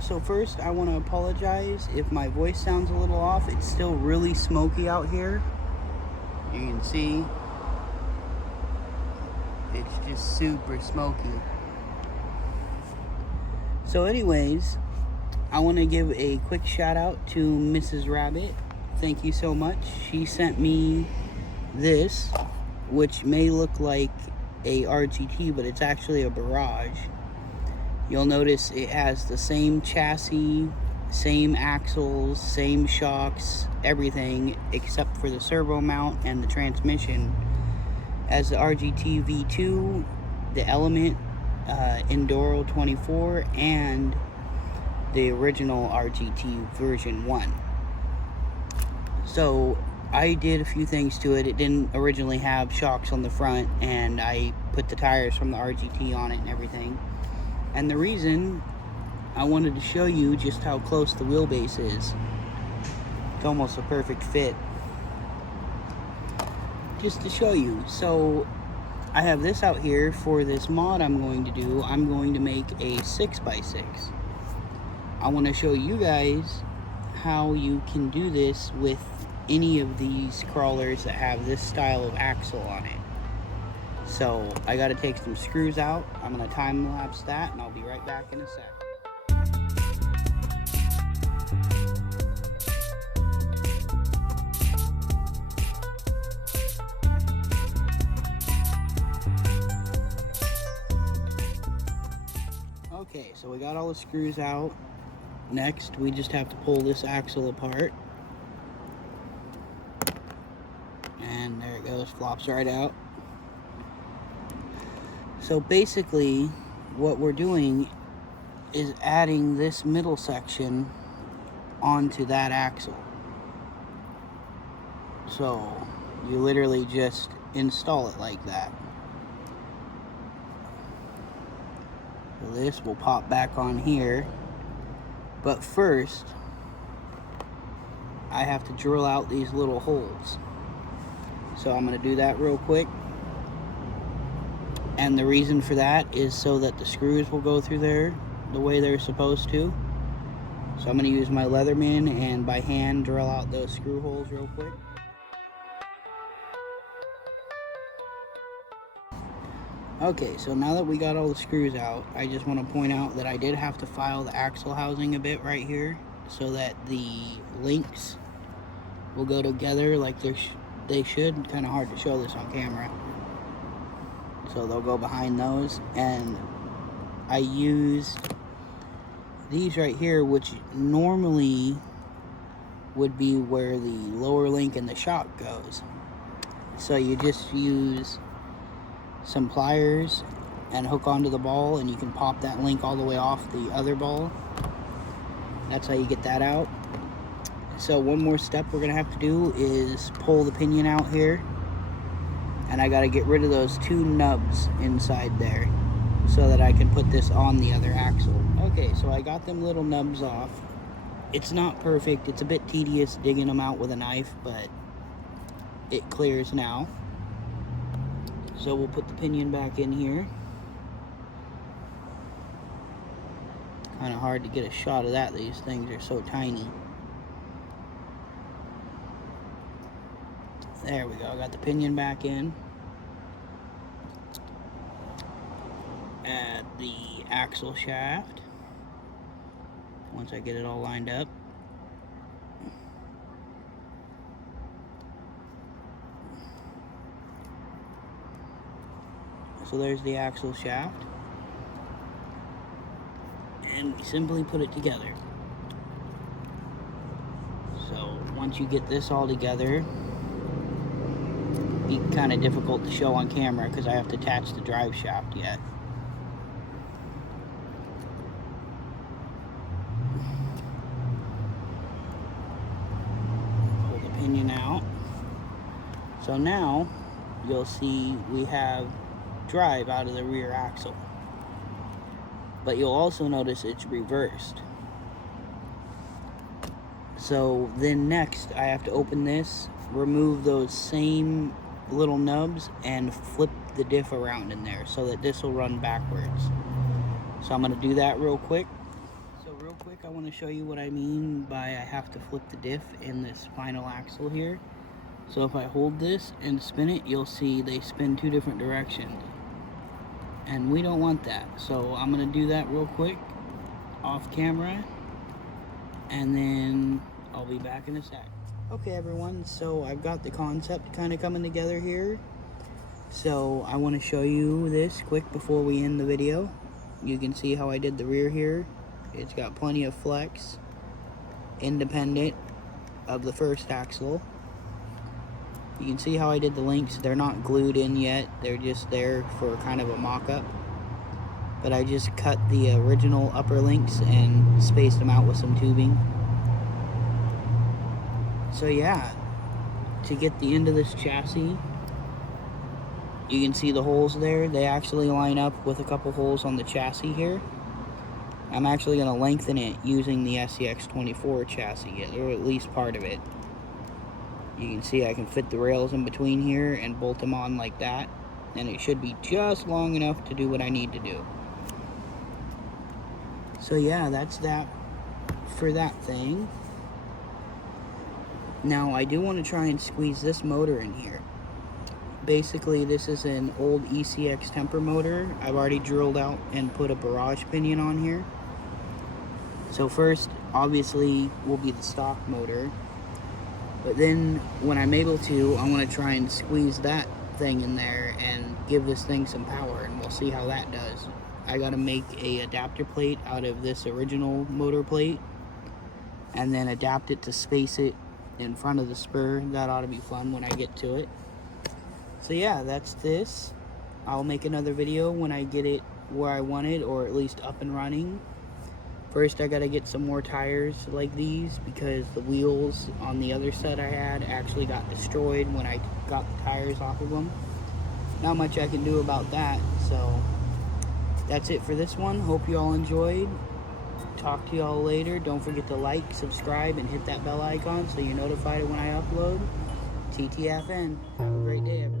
So first I want to apologize if my voice sounds a little off. It's still really smoky out here. You can see it's just super smoky. So anyways, I want to give a quick shout out to Mrs. Rabbit. Thank you so much. She sent me this, which may look like a RGT, but it's actually a Barrage. You'll notice it has the same chassis, same axles, same shocks, everything except for the servo mount and the transmission as the RGT V2, the Element Enduro 24, and the original RGT version 1. So I did a few things to it. It didn't originally have shocks on the front, and I put the tires from the RGT on it and everything. And the reason I wanted to show you just how close the wheelbase is, it's almost a perfect fit, just to show you. So I have this out here for this mod I'm going to do. I'm going to make a 6x6. I want to show you guys how you can do this with any of these crawlers that have this style of axle on it. So I got to take some screws out. I'm going to time lapse that, and I'll be right back in a sec. Okay, so we got all the screws out. Next, we just have to pull this axle apart. And there it goes, flops right out. So basically, what we're doing is adding this middle section onto that axle. So you literally just install it like that. So this will pop back on here. But first, I have to drill out these little holes. So I'm going to do that real quick. And the reason for that is so that the screws will go through there the way they're supposed to. So I'm going to use my Leatherman and by hand drill out those screw holes real quick. Okay, so now that we got all the screws out, I just want to point out that I did have to file the axle housing a bit right here so that the links will go together like they should. Kind of hard to show this on camera. So they'll go behind those, and I used these right here, which normally would be where the lower link and the shock goes. So you just use some pliers and hook onto the ball, and you can pop that link all the way off the other ball. That's how you get that out. So one more step we're gonna have to do is pull the pinion out here, and I got to get rid of those two nubs inside there so that I can put this on the other axle. Okay, so I got them little nubs off. It's not perfect. It's a bit tedious digging them out with a knife, but it clears now. So we'll put the pinion back in here. Kind of hard to get a shot of that. These things are so tiny. There we go. I got the pinion back in. Add the axle shaft once I get it all lined up. So there's the axle shaft. And we simply put it together. So once you get this all together, be kind of difficult to show on camera because I have to attach the drive shaft yet. Pull the pinion out. So now you'll see we have drive out of the rear axle. But you'll also notice it's reversed. So then next I have to open this, remove those same little nubs, and flip the diff around in there so that this will run backwards. So I'm going to do that real quick. So real quick, I want to show you what I mean by I have to flip the diff in this final axle here. So if I hold this and spin it, you'll see they spin 2 different directions. And we don't want that. So I'm going to do that real quick off camera. And then I'll be back in a sec. Okay everyone, so I've got the concept kind of coming together here. So I want to show you this quick before we end the video. You can see how I did the rear here. It's got plenty of flex, independent of the first axle. You can see how I did the links. They're not glued in yet. They're just there for kind of a mock-up. But I just cut the original upper links and spaced them out with some tubing. So yeah, to get the end of this chassis, you can see the holes there. They actually line up with a couple holes on the chassis here. I'm actually going to lengthen it using the SCX24 chassis, or at least part of it. You can see I can fit the rails in between here and bolt them on like that. And it should be just long enough to do what I need to do. So yeah, that's that for that thing. Now I do want to try and squeeze this motor in here. Basically this is an old ECX temper motor. I've already drilled out and put a barrage pinion on here. So first obviously will be the stock motor. But then when I'm able to, I want to try and squeeze that thing in there and give this thing some power, and we'll see how that does. I got to make a adapter plate out of this original motor plate and then adapt it to space it in front of the spur. That ought to be fun when I get to it. So yeah, that's this. I'll make another video when I get it where I want it, or at least up and running. First I gotta get some more tires like these, because the wheels on the other set I had actually got destroyed when I got the tires off of them. Not much I can do about that, so that's it for this one. Hope you all enjoyed. Talk to y'all later. Don't forget to like, subscribe, and hit that bell icon so you're notified when I upload. TTFN. Have a great day, everyone.